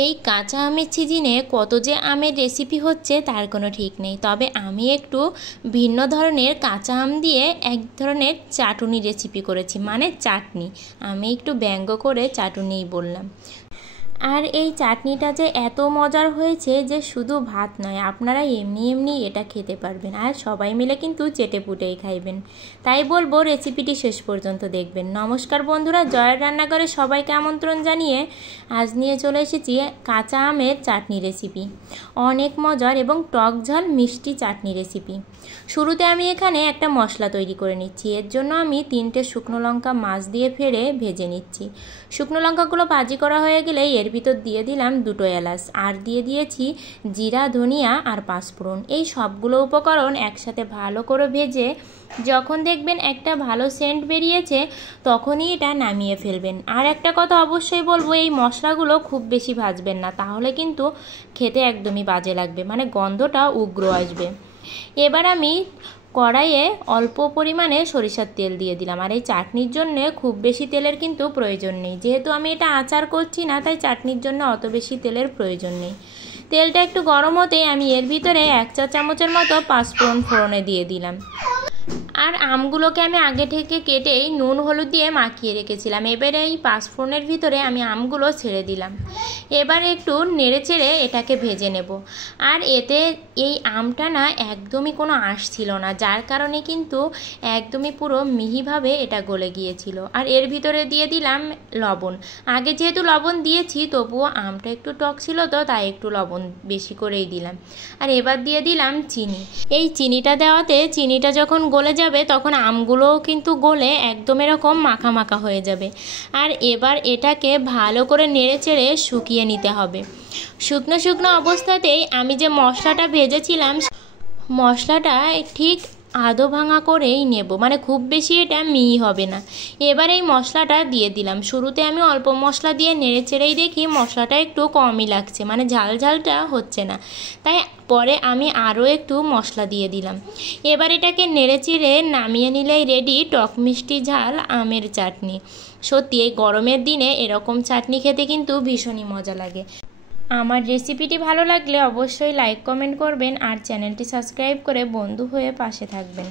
এই কাঁচা আমের সিজনে কত যে আমের রেসিপি হচ্ছে তার কোনো ঠিক নেই। তবে আমি একটু ভিন্ন ধরনের কাঁচা আম দিয়ে এক ধরনের চাটুনি রেসিপি করেছি, মানে চাটনি। আমি একটু ব্যঙ্গ করে চাটুনিই বললাম। আর এই চাটনিটা যে এত মজার হয়েছে যে শুধু ভাত নয়, আপনারা এমনি এমনি এটা খেতে পারবেন, আর সবাই মিলে কিন্তু চেটেপুটেই খাইবেন। তাই বলবো রেসিপিটি শেষ পর্যন্ত দেখবেন। নমস্কার বন্ধুরা, জয়ের রান্নাঘরে সবাইকে আমন্ত্রণ জানিয়ে আজ নিয়ে চলে এসেছি কাঁচা আমের চাটনি রেসিপি। অনেক মজার এবং টক ঝাল মিষ্টি চাটনি রেসিপি। শুরুতে আমি এখানে একটা মশলা তৈরি করে নিচ্ছি। এর জন্য আমি 3টে শুকনো লঙ্কা মাছ দিয়ে ফেড়ে ভেজে নিচ্ছি। শুকনো লঙ্কাগুলো ভাজি করা হয়ে গেলে এর ভিতর দিয়ে দিলাম 2টো এলাচ, আর দিয়ে দিয়েছি জিরা, ধনিয়া আর পাঁচফোড়ন। এই সবগুলো উপকরণ একসাথে ভালো করে ভেজে যখন দেখবেন একটা ভালো সেন্ট বেরিয়েছে তখনই এটা নামিয়ে ফেলবেন। আর একটা কথা অবশ্যই বলবো, এই মশলাগুলো খুব বেশি ভাজবেন না, তাহলে কিন্তু খেতে একদমই বাজে লাগবে, মানে গন্ধটা উগ্র আসবে। এবার আমি কড়াইয়ে অল্প পরিমাণে সরিষার তেল দিয়ে দিলাম। আর এই চাটনির জন্য খুব বেশি তেলের কিন্তু প্রয়োজন নেই, যেহেতু আমি এটা আচার করছি না, তাই চাটনির জন্য অত বেশি তেলের প্রয়োজন নেই। তেলটা একটু গরম হতেই আমি এর ভিতরে 1 চা চামচের মতো পাঁচফোড়ন ফোড়নে দিয়ে দিলাম। আর আমগুলোকে আমি আগে থেকে কেটেই নুন হলুদ দিয়ে মাখিয়ে রেখেছিলাম। এবারে এই পাঁচফোড়নের ভিতরে আমি আমগুলো ছেড়ে দিলাম। এবার একটু নেড়ে চেড়ে এটাকে ভেজে নেব। আর এতে এই আমটা না একদমই কোনো আঁশ ছিল না, যার কারণে কিন্তু একদমই পুরো মিহিভাবে এটা গলে গিয়েছিল। আর এর ভিতরে দিয়ে দিলাম লবণ। আগে যেহেতু লবণ দিয়েছি, তবুও আমটা একটু টক ছিল, তো তাই একটু লবণ বেশি করেই দিলাম। আর এবার দিয়ে দিলাম চিনি। এই চিনিটা দেওয়াতে চিনিটা যখন গলে যাবে তখন আমগুলোও কিন্তু গলে একদম এরকম মাখা মাখা হয়ে যাবে। আর এবার এটাকে ভালো করে নেড়ে চেড়ে শুকিয়ে নিতে হবে। শুকনো শুকনো অবস্থাতেই আমি যে মশলাটা ভেজেছিলাম, মশলাটা ঠিক আধো ভাঙা করেই নেব, মানে খুব বেশি এটা মিহি হবে না। এবার এই মশলাটা দিয়ে দিলাম। শুরুতে আমি অল্প মশলা দিয়ে নেড়ে চেড়েই দেখি মশলাটা একটু কমই লাগছে, মানে ঝাল ঝালটা হচ্ছে না, তাই পরে আমি আরও একটু মশলা দিয়ে দিলাম। এবার এটাকে নেড়ে চেড়ে নামিয়ে নিলেই রেডি টক মিষ্টি ঝাল আমের চাটনি। সত্যি এই গরমের দিনে এরকম চাটনি খেতে কিন্তু ভীষণই মজা লাগে। আমার রেসিপিটি ভালো লাগলে অবশ্যই লাইক কমেন্ট করবেন, আর চ্যানেলটি সাবস্ক্রাইব করে বন্ধু হয়ে পাশে থাকবেন।